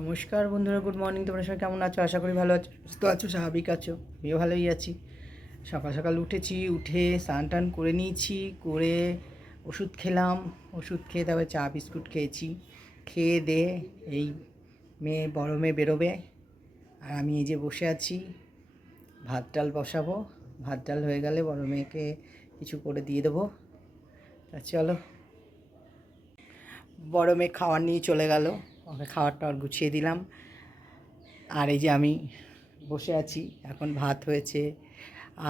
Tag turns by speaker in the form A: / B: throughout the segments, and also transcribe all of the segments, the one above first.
A: নমস্কার বন্ধুরা good morning তোমরা সবাই কেমন আছো? আশা করি ভালো আছো, সুস্থ আছো, স্বাভাবিক আছো। আমিও ভালোই আছি। সকাল সকাল উঠেছি, উঠে স্নান টান করে নিয়েছি, করে ওষুধ খেলাম। ওষুধ খেয়ে তারপরে চা, বিস্কুট খেয়েছি। খেয়ে দে, এই মেয়ে, বড় মেয়ে বেরোবে। আর আমি এই যে বসে আছি, ভাত ডাল বসাবো। ভাত ডাল হয়ে গেলে বড় মেয়েকে কিছু করে দিয়ে দেবো। তা চলো। বড় মেয়ে খাবার নিয়ে চলে গেল। ওকে খাবার টাবার গুছিয়ে দিলাম। আর এই যে আমি বসে আছি, এখন ভাত হয়েছে,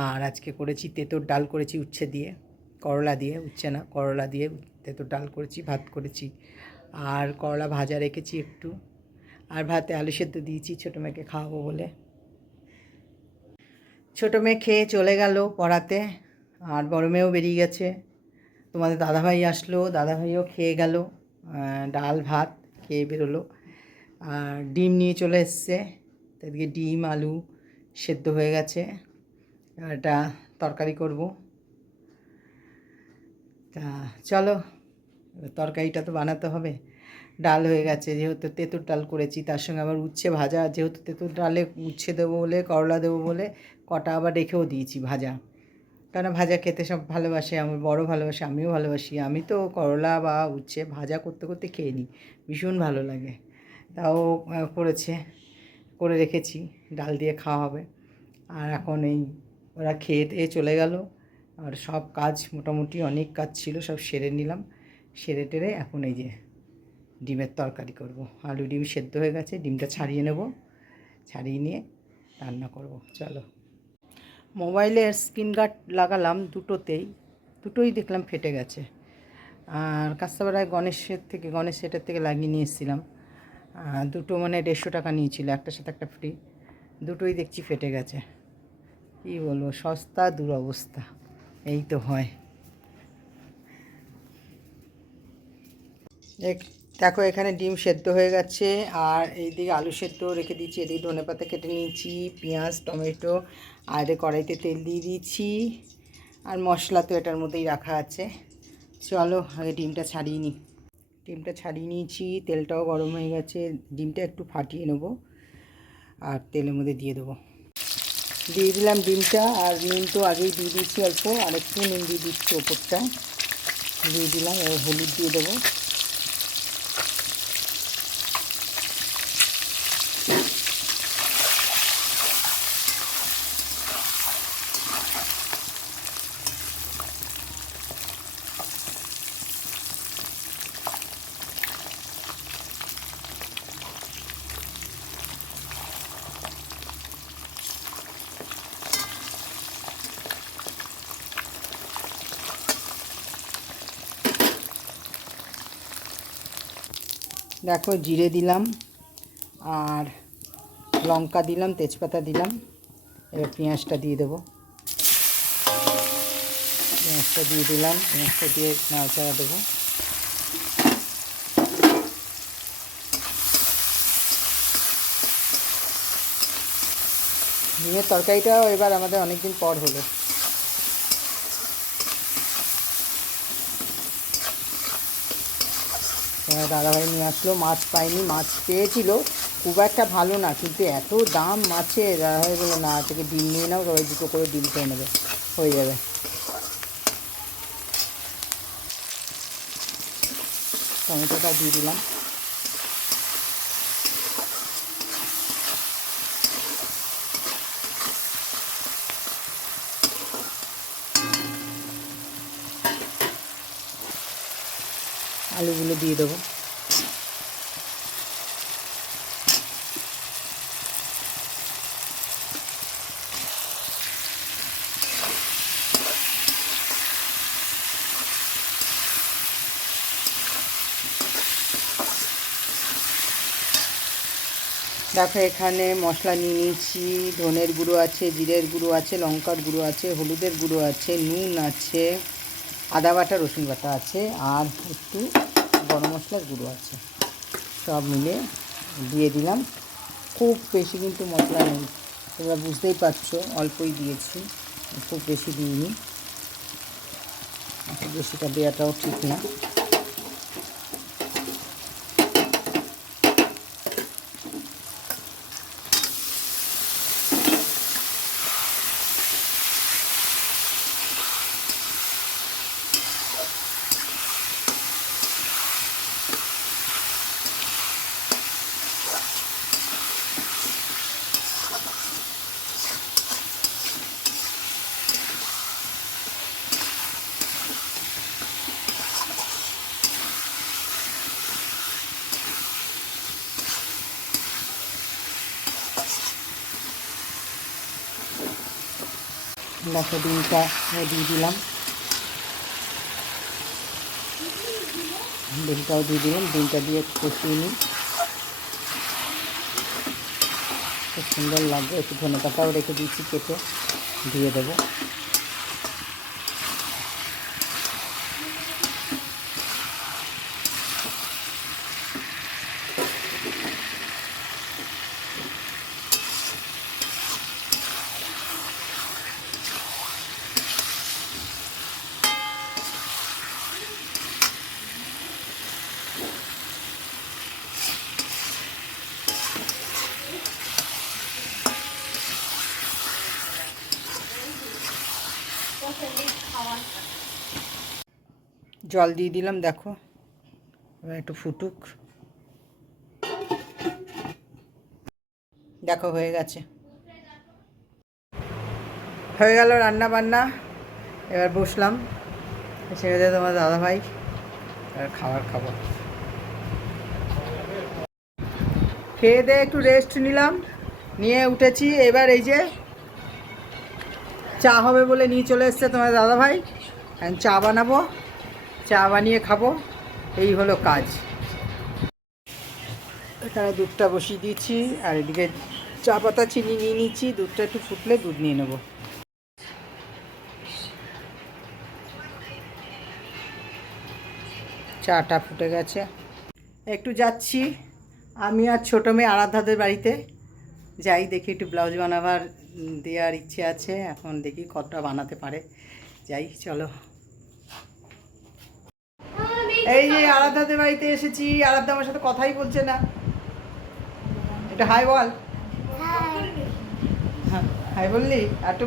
A: আর আজকে করেছি তেঁতোর ডাল করেছি উচ্ছে দিয়ে, করলা দিয়ে, উচ্ছে না, করলা দিয়ে তেঁতোর ডাল করেছি, ভাত করেছি। আর করলা ভাজা রেখেছি একটু, আর ভাতে আলু সেদ্ধ দিয়েছি, ছোটো মেয়েকে খাওয়াবো বলে। ছোটো মেয়ে খেয়ে চলে গেল পড়াতে, আর বড় মেয়েও বেরিয়ে গেছে। তোমাদের দাদাভাই আসলো, দাদাভাইও খেয়ে গেল ডাল, ভাত খেয়ে বেরোলো। আর ডিম নিয়ে চলে এসছে। তাদেরকে ডিম, আলু সেদ্ধ হয়ে গেছে। এটা তরকারি করব। তা চলো তরকারিটা তো বানাতে হবে। ডাল হয়ে গেছে, যেহেতু তেঁতুর ডাল করেছি, তার সঙ্গে আবার উচ্ছে ভাজা। যেহেতু তেঁতুর ডালে উচ্ছে দেবো বলে, করলা দেবো বলে, কটা আবার রেখেও দিয়েছি ভাজা। কারণ ভাজা খেতে সব ভালোবাসে, আমার বড় ভালোবাসে, আমিও ভালোবাসি। আমি তো করলা বা উচ্ছে ভাজা করতে করতে খেয়ে নিই, ভীষণ ভালো লাগে। তাও করেছে, করে রেখেছি, ডাল দিয়ে খাওয়া হবে। আর এখন এই, ওরা খেয়ে দিয়ে চলে গেল। আর সব কাজ মোটামুটি অনেক কাজ ছিল, সব সেরে নিলাম। সেরে টেরে এখন এই যে ডিমের তরকারি করব। আলু ডিম সেদ্ধ হয়ে গেছে, ডিমটা ছাড়িয়ে নেব। ছাড়িয়ে নিয়ে রান্না করব। চলো। মোবাইলের স্ক্রিন গার্ড লাগালাম দুটোতেই, দুটোই দেখলাম ফেটে গেছে। আর কাস্তাবাড়ায় গণেশের থেকে, গণেশ সেটের থেকে লাগিয়ে নিয়ে এসেছিলাম। দুটো মানে দেড়শো টাকা নিয়েছিল, একটার সাথে একটা ফ্রি দুটোই দেখছি ফেটে গেছে। কী বলব, সস্তা দুরবস্থা, এই তো হয়। দেখ দেখো, এখানে ডিম সেদ্ধ হয়ে গেছে। আর এইদিকে আলু সেদ্ধ রেখে দিয়েছি এদিকে ধনে পাতা কেটে নিয়েছি, পেঁয়াজ, টমেটো, আর কড়াইতে তেল দিয়ে দিয়েছি আর মশলা তো এটার মধ্যেই রাখা আছে। চলো, আগে ডিমটা ছাড়িয়ে নিই ডিমটা ছাড়িয়ে নিয়েছি। তেলটাও গরম হয়ে গেছে। ডিমটা একটু ফাটিয়ে নেব। আর তেলের মধ্যে দিয়ে দেবো। দিয়ে দিলাম ডিমটা। আর নুন তো আগেই দিয়ে দিয়েছি অল্প। আর একটু নুন দিয়ে দিচ্ছি ওপরটা। দিয়ে দিলাম হলুদ দিয়ে দেবো। দেখো জিরে দিলাম আর লঙ্কা দিলাম, তেজপাতা দিলাম। এবার পেঁয়াজটা দিয়ে দেবো। পেঁয়াজটা দিয়ে দিলাম, পেঁয়াজটা দিয়ে নাড়াচাড়া দেবো। ডিমের তরকারিটাও এবার আমাদের অনেক দিন পর হলো। দাদাভাই নিয়ে আসলো, মাছ পাইনি, মাছ পেয়েছিল। খুব একটা ভালো না, কিন্তু এত দাম মাছে দাদাভাই বলল, না থেকে ডিম নিয়ে নাও, সবাই দুটো করে ডিম খেয়ে নেবে, হয়ে যাবে। টমেটোটা দিয়ে দিলাম। আলুগুলো দিয়ে দেবো। দেখো, এখানে মশলা নিয়ে নিয়েছি। ধনের গুঁড়ো আছে, জিরের গুঁড়ো আছে, লঙ্কার গুঁড়ো আছে, হলুদের গুঁড়ো আছে, নুন আছে। আদা বাটা, রসুন বাটা আছে, আর একটু গরম মশলার গুঁড়ো আছে। সব মিলে দিয়ে দিলাম। খুব বেশি কিন্তু মশলা নেই। তোমরা বুঝতেই পারছ, অল্পই দিয়েছি, খুব বেশি দিইনি। বেশিটা দেওয়াটাও ঠিক না। দেখো ডিমটা দিয়ে দিলাম। ডিমটাও দিয়ে দিলাম। ডিমটা দিয়ে কষিয়ে নিই। খুব সুন্দর লাগবে। একটু ধনে পাতাও রেখে দিচ্ছি কেটে। দিয়ে দেবো। জল দিয়ে দিলাম, দেখো। এবার একটু ফুটুক। দেখো, হয়ে গেছে। হয়ে গেল রান্না বান্না এবার বসলাম। গেছে তোমার দাদা ভাই এবার খাবার খাব। খেয়ে দিয়ে একটু রেস্ট নিলাম। নিয়ে উঠেছি। এবার এই যে চা হবে বলে নিয়ে চলে এসছে তোমার দাদা ভাই চা বানাবো। চা বানিয়ে খাব, এই হলো কাজ। এখানে দুধটা বসিয়ে দিয়েছি, আর এদিকে চা পাতা চিনি নিয়ে নিচ্ছি দুধটা একটু ফুটলে দুধ নিয়ে নেব। চাটা ফুটে গেছে। একটু যাচ্ছি, আমি আর ছোটো মেয়ে আরাধাদের বাড়িতে। যাই দেখি একটু ব্লাউজ বানাবার দেওয়ার ইচ্ছে আছে, এখন দেখি কতটা বানাতে পারে। যাই, চলো। এই যে আরাধাদের বাড়িতে এসেছি, আরাধ্যা আমার সাথে কথাই বলছে না। এটা হাই বল। হ্যাঁ হাই বললি? একটু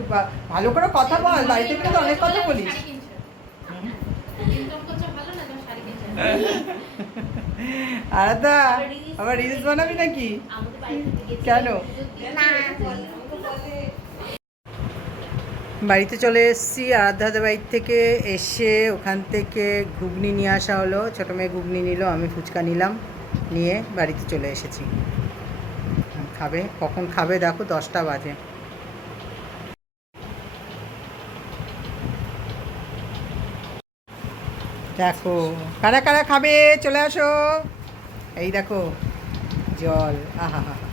A: ভালো করে কথা বল, বাড়িতে কিন্তু অনেক কথা বলিস। আরাধ্যা, আবার রিলস বানাবি নাকি? কেন? বাড়িতে চলে এসেছি আরাধ্যাদের বাড়ির থেকে এসে ওখান থেকে ঘুগনি নিয়ে আসা হলো। ছোটো মেয়ে ঘুগনি নিল, আমি ফুচকা নিলাম, নিয়ে বাড়িতে চলে এসেছি। খাবে? কখন খাবে? দেখো, দশটা বাজে। দেখো, কারা কারা খাবে? চলে আসো। এই দেখো, জল। আহা হা।